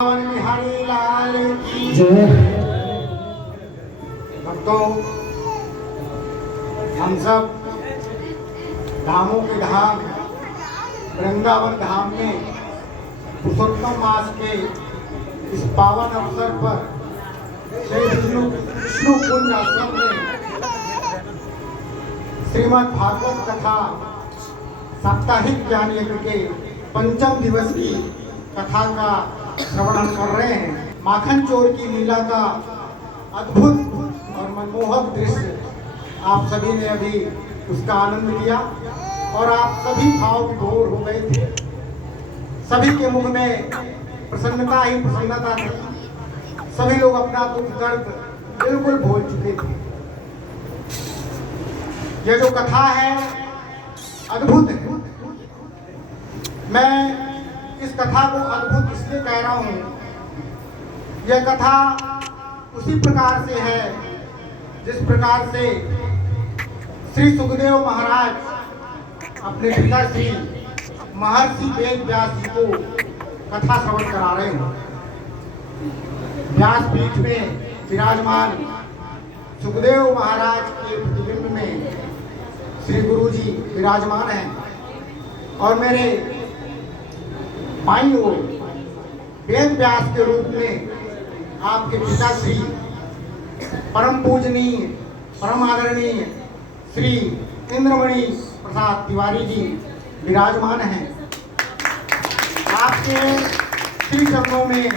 बिहारी लाल की जय। भक्तों, हम सब धामों के धाम वृंदावन धाम में पुरुषोत्तम मास के इस पावन अवसर पर श्री विष्णु कुंज आश्रम में श्रीमद् भागवत कथा साप्ताहिक ज्ञान यज्ञ के पंचम दिवस की कथा का श्रवण कर रहे हैं। माखन चोर की लीला का अद्भुत और मनमोहक दृश्य आप सभी ने अभी उसका आनंद लिया और आप सभी भाव विभोर हो गए थे। सभी के मुख में प्रसन्नता ही प्रसन्नता थी। सभी लोग अपना दुख दर्द बिल्कुल भूल चुके थे। यह जो कथा है अद्भुत है। मैं इस कथा को अद्भुत इसलिए कह रहा हूं, यह कथा उसी प्रकार से है जिस प्रकार से श्री सुखदेव महाराज अपने पिता श्री महर्षि वेद व्यास जी को कथा श्रवण करा रहे हैं। व्यास पीठ में विराजमान सुखदेव महाराज के प्रतिबिंब में श्री गुरु जी विराजमान हैं और मेरे माई ओर वेद व्यास के रूप में आपके पिता श्री परम पूजनीय परम आदरणीय श्री इंद्रमणि प्रसाद तिवारी जी विराजमान हैं। आपके श्री चरणों में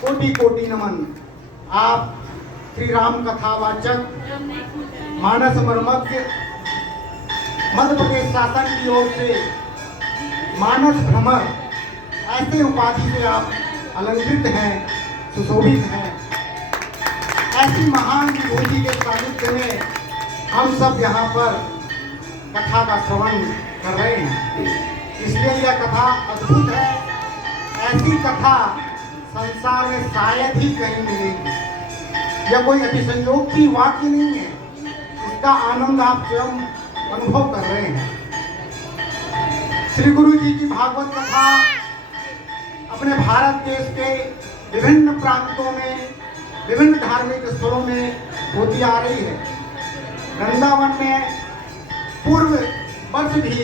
कोटि कोटि नमन। आप श्री राम कथावाचक मानस मर्मज्ञ मध्य प्रदेश शासन की ओर से मानस भ्रमर ऐसे उपाधि से आप अलंकृत हैं, सुशोभित हैं। ऐसी महान विभूति के सानिध्य में हम सब यहाँ पर कथा का श्रवण कर रहे हैं। इसलिए यह कथा अद्भुत है। ऐसी कथा संसार में शायद ही कहीं मिलेगी। यह कोई अतिसंयोग की वाक्य नहीं है। इसका आनंद आप स्वयं अनुभव कर रहे हैं। श्री गुरु जी की भागवत कथा अपने भारत देश के विभिन्न प्रांतों में विभिन्न धार्मिक स्थलों में होती आ रही है। वृंदावन में पूर्व वर्ष भी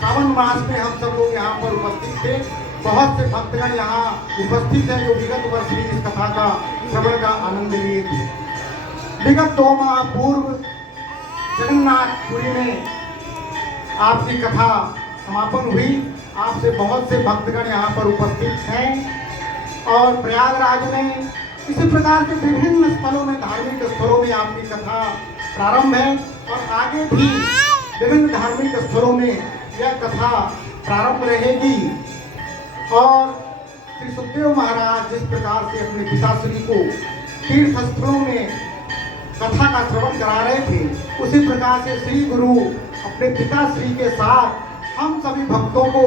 सावन मास में हम सब लोग यहाँ पर उपस्थित थे। बहुत से भक्तगण यहाँ उपस्थित हैं जो विगत वर्ष भी इस कथा का श्रवण का आनंद लिए थे। विगत 2 माह पूर्व जगन्नाथपुरी में आपकी कथा समापन हुई। आपसे बहुत से भक्तगण यहाँ पर उपस्थित हैं और प्रयागराज में इसी प्रकार के विभिन्न स्थलों में धार्मिक स्थलों में आपकी कथा प्रारंभ है और आगे भी विभिन्न धार्मिक स्थलों में यह कथा प्रारंभ रहेगी। और श्री सुखदेव महाराज जिस प्रकार से अपने पिताश्री को तीर्थ स्थलों में कथा का श्रवण करा रहे थे, उसी प्रकार से श्री गुरु अपने पिताश्री के साथ हम सभी भक्तों को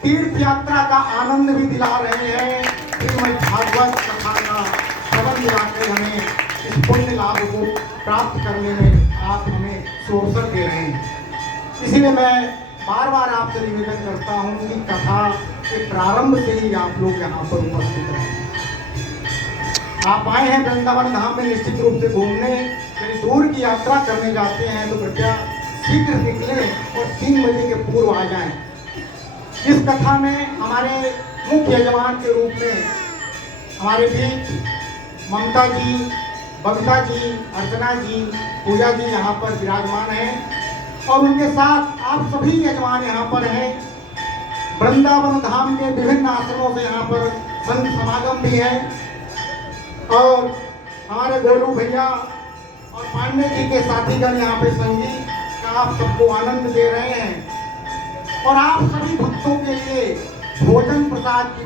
तीर्थ यात्रा का आनंद भी दिला रहे हैं। श्रीमद् भागवत कथा का श्रवण दिलाकर हमें इस पुण्य लाभ को प्राप्त करने में आप हमें अवसर दे रहे हैं। इसीलिए मैं बार बार आपसे निवेदन करता हूँ कि कथा के प्रारंभ से ही आप लोग यहाँ पर उपस्थित रहें। आप आए हैं वृंदावन धाम में निश्चित रूप से घूमने, यदि दूर की यात्रा करने जाते हैं तो कृपया शीघ्र निकले और 3 बजे के पूर्व आ जाएं। इस कथा में हमारे मुख्य यजमान के रूप में हमारे बीच ममता जी, बबीता जी, अर्चना जी, पूजा जी यहाँ पर विराजमान हैं और उनके साथ आप सभी यजमान यहाँ पर हैं। वृंदावन धाम के विभिन्न आश्रमों से यहाँ पर संत समागम भी है और हमारे गोलू भैया और पांडे जी के साथीगण यहाँ पे संगीत आप सबको आनंद दे रहे हैं और आप सभी भक्तों के लिए भोजन प्रसाद की